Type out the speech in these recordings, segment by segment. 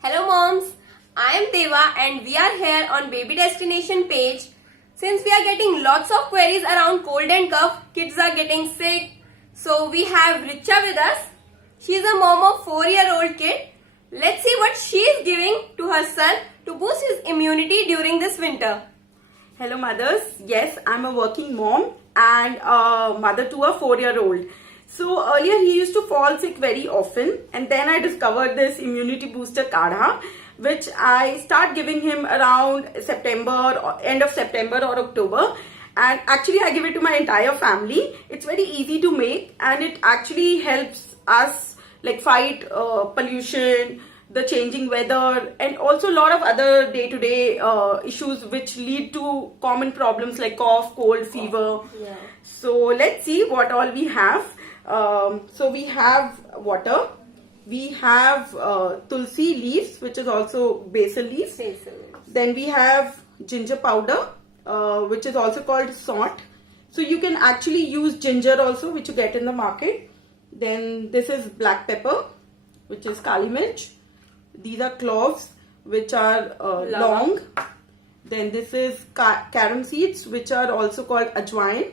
Hello moms, I am Deva and we are here on Baby Destination page. Since we are getting lots of queries around cold and cough, kids are getting sick. So we have Richa with us. She is a mom of 4-year-old kid. Let's see what she is giving to her son to boost his immunity during this winter. Hello mothers, yes, I'm a working mom and a mother to a 4-year-old. So earlier he used to fall sick very often, and then I discovered this immunity booster kadha, which I start giving him around September or end of September or October. And actually I give it to my entire family. It's very easy to make and it actually helps us like fight pollution, the changing weather, and also a lot of other day-to-day issues which lead to common problems like cough, cold, fever. Yeah. So let's see what all we have. So we have water, we have tulsi leaves, which is also basil leaves. Then we have ginger powder, which is also called salt. So you can actually use ginger also, which you get in the market. Then this is black pepper, which is kali mirch. These are cloves, which are long. Then this is carom seeds, which are also called ajwain.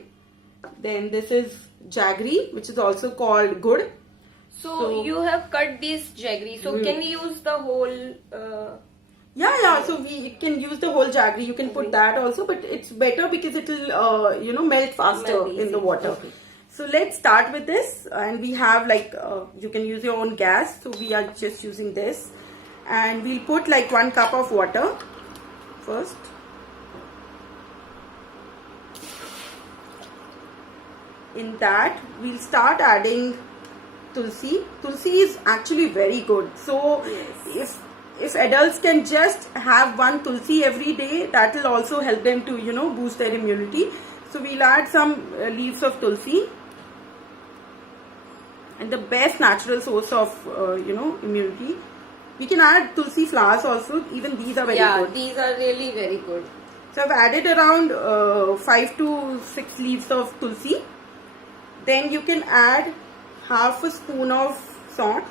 Then this is jaggery, which is also called gud. So you have cut this jaggery. So can we use the whole? Yeah. So we can use the whole jaggery. You can put that also, but it's better because it will, melt faster in the water. Okay. So let's start with this, and we have like you can use your own gas. So we are just using this, and we'll put like 1 cup of water first. In that we'll start adding tulsi. Tulsi is actually very good. So Yes. if adults can just have 1 tulsi every day, that will also help them to boost their immunity. So we'll add some leaves of tulsi, and the best natural source of immunity. We can add tulsi flowers also. Even these are very good. Yeah, these are really very good. So I've added around 5 to 6 leaves of tulsi. Then you can add half a spoon of salt.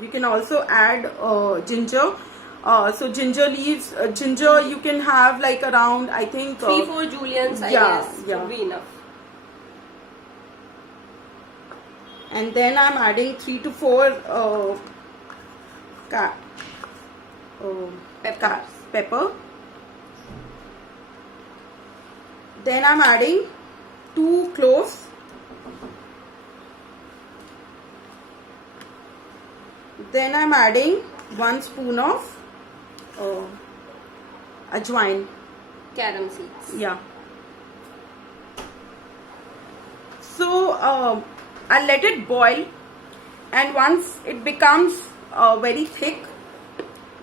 You can also add ginger. So ginger leaves, ginger you can have like around, I think 3-4 julians, I guess, would be enough. And then I'm adding 3 to 4 pepper. Then I'm adding 2 cloves. Then I'm adding 1 spoon of ajwain. Carom seeds. Yeah. So I'll let it boil, and once it becomes very thick,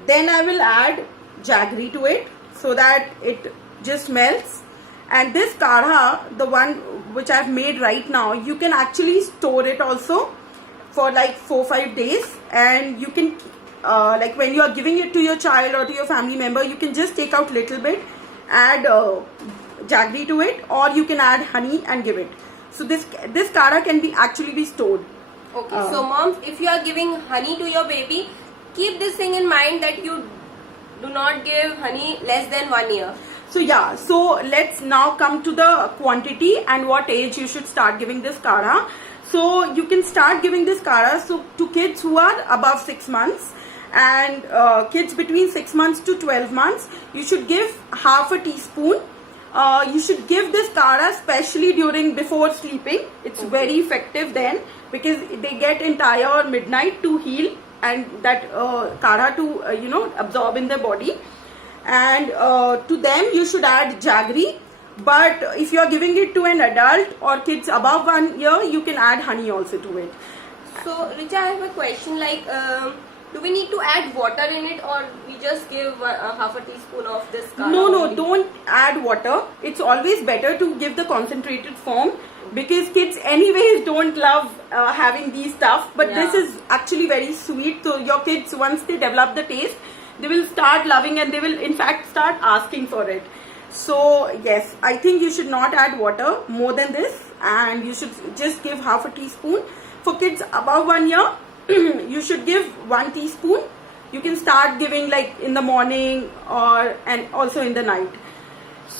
then I will add jaggery to it so that it just melts. And this kadha, the one which I've made right now, you can actually store it also for like 4-5 days, and you can like when you are giving it to your child or to your family member, you can just take out little bit, add jaggery to it, or you can add honey and give it. So this kadha can be actually be stored. Okay, so moms, if you are giving honey to your baby, keep this thing in mind that you do not give honey less than 1 year. So yeah, so let's now come to the quantity and what age you should start giving this kadha. So you can start giving this kadha to kids who are above 6 months, and kids between 6 months to 12 months, you should give half a teaspoon. You should give this kadha especially before sleeping. It's very effective then, because they get entire midnight to heal and that kadha to absorb in their body. And to them you should add jaggery. But if you are giving it to an adult or kids above 1 year, you can add honey also to it. So Richa, I have a question, like do we need to add water in it, or we just give half a teaspoon of this kadha? No, don't add water. It's always better to give the concentrated form, because kids anyways don't love having these stuff, but this is actually very sweet. So your kids, once they develop the taste, they will start loving, and they will in fact start asking for it. So yes, I think you should not add water more than this, and you should just give half a teaspoon. For kids above 1 year, you should give 1 teaspoon. You can start start giving like in the morning and also in the night.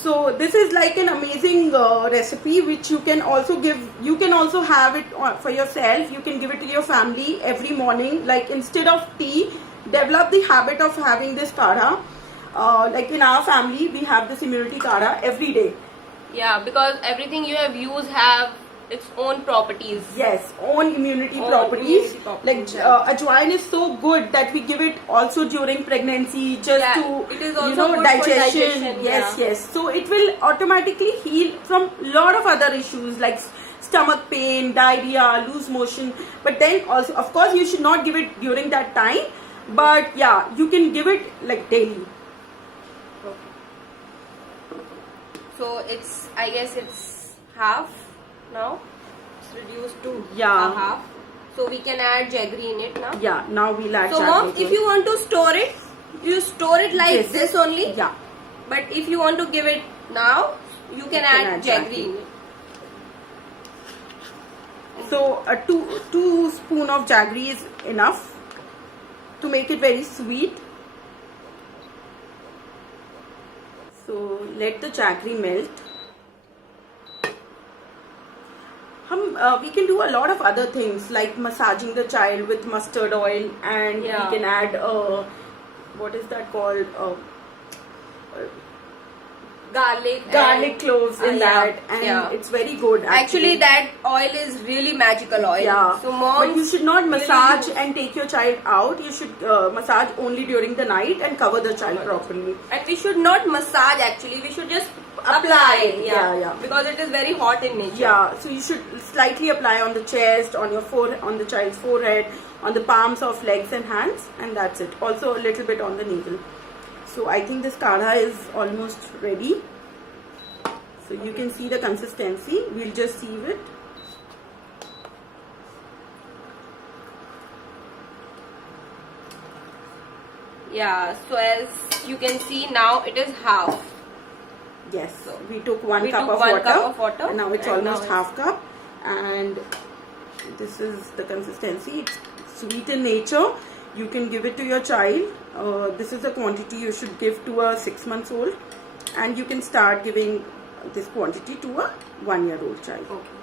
So this is like an amazing recipe which you can also give. You can also have it for yourself. You can give it to your family every morning. Like instead of tea, develop the habit of having this kadha. Like in our family, we have this immunity kadha every day. Yeah, because everything you have used have its own properties. Yes, own immunity Own properties. immunity properties, Like yeah. ajwain is so good that we give it also during pregnancy, just Yeah, to it is also good for digestion. digestion, Yes, yeah. yes. So it will automatically heal from lot of other issues like stomach pain, diarrhea, loose motion. But then also, of course, you should not give it during that time. But yeah, you can give it like daily. So it's, I guess it's half now. It's reduced to Yeah. a half. So we can add jaggery in it now. Yeah. Now we'll add. So jaggery mom, to if it. you want to store it, you store it like this only. Yeah. But if you want to give it now, you can add jaggery in it. So a two spoon of jaggery is enough to make it very sweet. So let the jaggery melt. We can do a lot of other things like massaging the child with mustard oil, and Yeah. we can add what is that called? Garlic cloves in yeah, that, and yeah. it's very good. Actually, that oil is really magical oil. Yeah, So mom, but you should not really massage use- and take your child out. You should massage only during the night and cover the child properly. And we should not massage actually. We should just Apply. Yeah. Because it is very hot in nature. Yeah, so you should slightly apply on the chest, on your on the child's forehead, on the palms of legs and hands, and that's it. Also a little bit on the navel. So I think this kadha is almost ready. So you can see the consistency. We'll just sieve it. Yeah. So as you can see now, it is half. Yes, we took one We cup took of one water. cup of water, And now it's and now almost it's- half cup. And this is the consistency. It's sweet in nature. You can give it to your child. This is the quantity you should give to a 6 months old. And you can start giving this quantity to a 1-year-old child. Okay.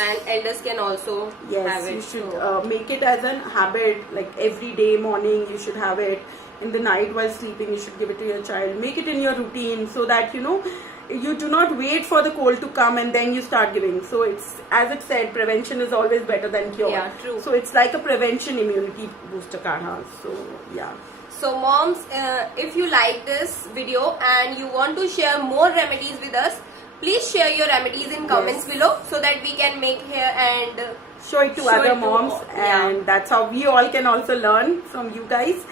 And elders can also have Yes, it. you should so- make it as a habit, like every day morning you should have it. In the night while sleeping, you should give it to your child. Make it in your routine so that, you do not wait for the cold to come and then you start giving. So it's, as it said, prevention is always better than cure. Yeah, true. So it's like a prevention immunity booster kadha. So yeah. So moms, if you like this video and you want to share more remedies with us, please share your remedies in comments Yes. below so that we can make here and Show it to Show other it to moms, all, yeah. and that's how we all can also learn from you guys.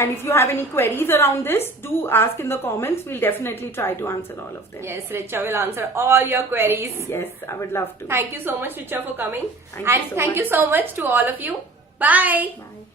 And if you have any queries around this, do ask in the comments. We'll definitely try to answer all of them. yes, Richa will answer all your queries. Yes, I would love to. Thank you so much, Richa, for coming. Thank you And so thank much. you so much to all of you. Bye. Bye.